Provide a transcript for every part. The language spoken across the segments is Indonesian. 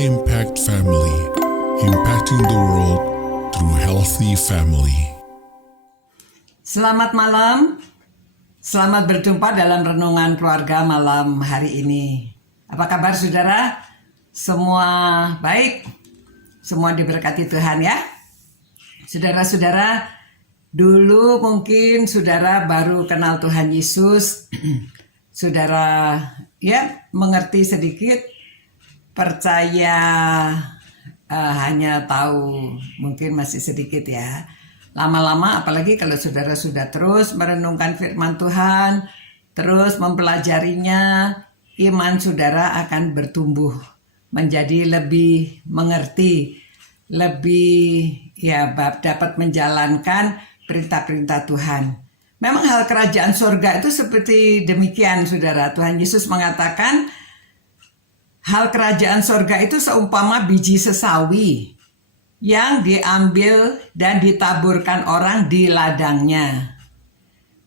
Impact Family, impacting the world through healthy family. Selamat malam, selamat berjumpa dalam renungan keluarga malam hari ini. Apa kabar saudara? Semua baik? Semua diberkati Tuhan ya? Saudara-saudara, dulu mungkin saudara baru kenal Tuhan Yesus, saudara ya mengerti sedikit, percaya hanya tahu, mungkin masih sedikit ya. Lama-lama apalagi kalau saudara sudah terus merenungkan firman Tuhan, terus mempelajarinya, iman saudara akan bertumbuh menjadi lebih mengerti, lebih ya dapat menjalankan perintah-perintah Tuhan. Memang hal kerajaan surga itu seperti demikian saudara. Tuhan Yesus mengatakan hal kerajaan surga itu seumpama biji sesawi yang diambil dan ditaburkan orang di ladangnya.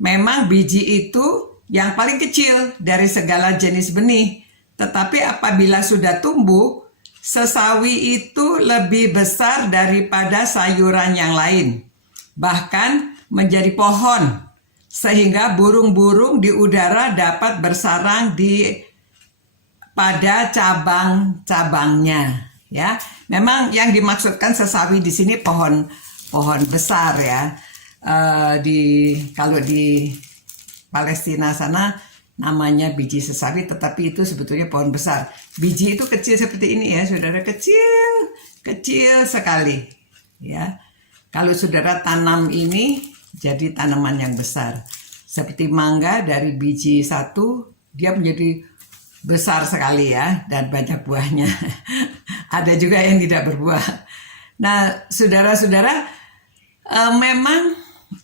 Memang biji itu yang paling kecil dari segala jenis benih. Tetapi apabila sudah tumbuh, sesawi itu lebih besar daripada sayuran yang lain. Bahkan menjadi pohon, sehingga burung-burung di udara dapat bersarang pada cabang-cabangnya. Ya, memang yang dimaksudkan sesawi di sini pohon besar ya. Kalau di Palestina sana namanya biji sesawi, tetapi itu sebetulnya pohon besar. Biji itu kecil seperti ini ya, saudara, kecil sekali. Ya, kalau saudara tanam ini jadi tanaman yang besar. Seperti mangga dari biji satu dia menjadi besar sekali ya, dan banyak buahnya. Ada juga yang tidak berbuah. Nah, saudara-saudara, memang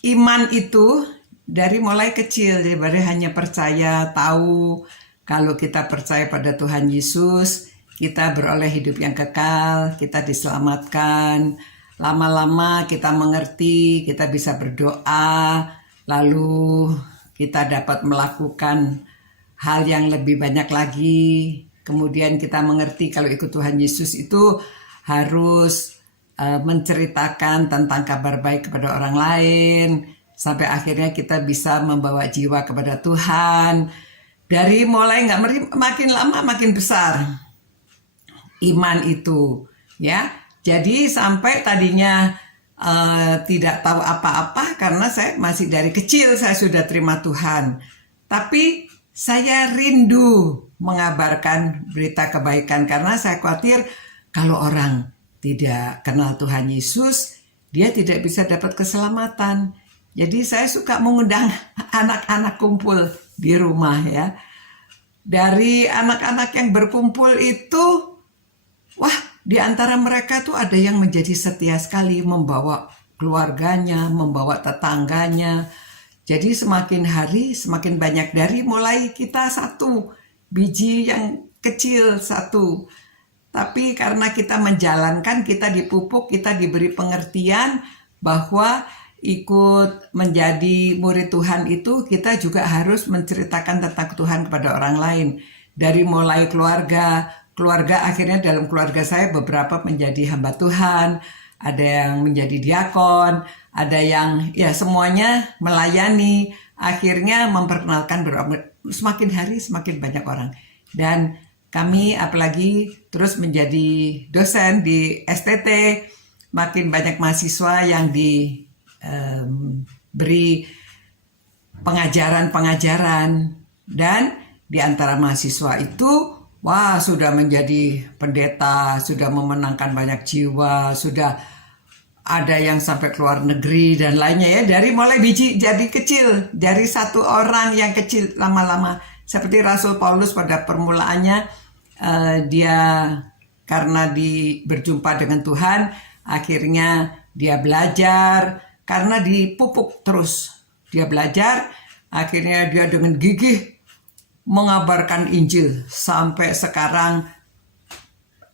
iman itu dari mulai kecil, daripada hanya percaya, tahu. Kalau kita percaya pada Tuhan Yesus, kita beroleh hidup yang kekal, kita diselamatkan. Lama-lama kita mengerti, kita bisa berdoa, lalu kita dapat melakukan hal yang lebih banyak lagi. Kemudian kita mengerti kalau ikut Tuhan Yesus itu harus menceritakan tentang kabar baik kepada orang lain, sampai akhirnya kita bisa membawa jiwa kepada Tuhan. Dari mulai makin lama makin besar iman itu ya. Jadi sampai tadinya tidak tahu apa-apa, karena saya masih dari kecil saya sudah terima Tuhan. Tapi saya rindu mengabarkan berita kebaikan, karena saya khawatir kalau orang tidak kenal Tuhan Yesus, dia tidak bisa dapat keselamatan. Jadi saya suka mengundang anak-anak kumpul di rumah ya. Dari anak-anak yang berkumpul itu, wah, di antara mereka tuh ada yang menjadi setia sekali, membawa keluarganya, membawa tetangganya. Jadi semakin hari semakin banyak, dari mulai kita satu biji yang kecil satu. Tapi karena kita menjalankan, kita dipupuk, kita diberi pengertian bahwa ikut menjadi murid Tuhan itu kita juga harus menceritakan tentang Tuhan kepada orang lain. Dari mulai keluarga akhirnya dalam keluarga saya beberapa menjadi hamba Tuhan, ada yang menjadi diakon, ada yang ya semuanya melayani, akhirnya memperkenalkan semakin hari semakin banyak orang. Dan kami apalagi terus menjadi dosen di STT, makin banyak mahasiswa yang diberi pengajaran-pengajaran, dan di antara mahasiswa itu wah, sudah menjadi pendeta, sudah memenangkan banyak jiwa, sudah ada yang sampai ke luar negeri dan lainnya ya. Dari mulai biji jadi kecil, dari satu orang yang kecil lama-lama. Seperti Rasul Paulus pada permulaannya, dia karena berjumpa dengan Tuhan, akhirnya dia belajar, karena dipupuk terus. Dia belajar, akhirnya dia dengan gigih mengabarkan Injil. Sampai sekarang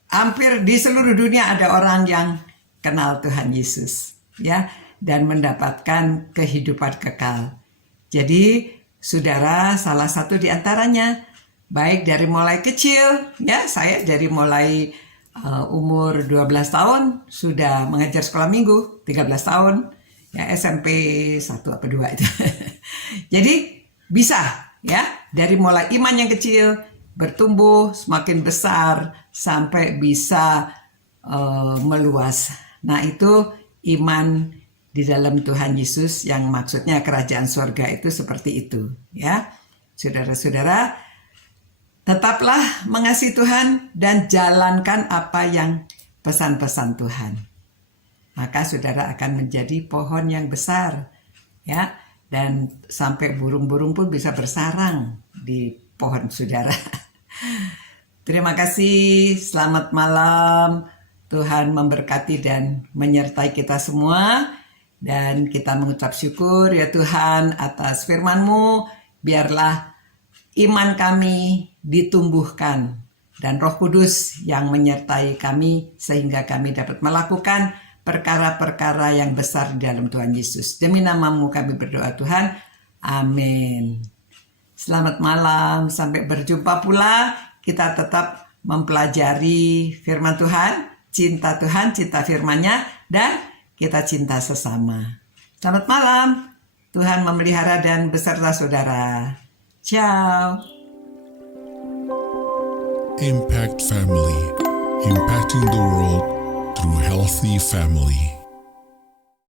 hampir di seluruh dunia ada orang yang kenal Tuhan Yesus ya, dan mendapatkan kehidupan kekal. Jadi saudara salah satu di antaranya, baik dari mulai kecil ya, saya dari mulai umur 12 tahun sudah mengajar sekolah minggu, 13 tahun ya SMP 1 apa 2 itu. Jadi bisa ya, dari mulai iman yang kecil bertumbuh semakin besar sampai bisa meluas. Nah, itu iman di dalam Tuhan Yesus yang maksudnya kerajaan surga itu seperti itu ya. Saudara-saudara, tetaplah mengasihi Tuhan dan jalankan apa yang pesan-pesan Tuhan. Maka saudara akan menjadi pohon yang besar ya, dan sampai burung-burung pun bisa bersarang di pohon saudara. Terima kasih, selamat malam. Tuhan memberkati dan menyertai kita semua. Dan kita mengucap syukur ya Tuhan atas firman-Mu. Biarlah iman kami ditumbuhkan dan Roh Kudus yang menyertai kami sehingga kami dapat melakukan perkara-perkara yang besar di dalam Tuhan Yesus. Demi nama-Mu kami berdoa Tuhan. Amin. Selamat malam, sampai berjumpa pula. Kita tetap mempelajari firman Tuhan, cinta Tuhan, cinta firman-Nya, dan kita cinta sesama. Selamat malam. Tuhan memelihara dan beserta saudara. Ciao. Impact Family, impacting the world through healthy family.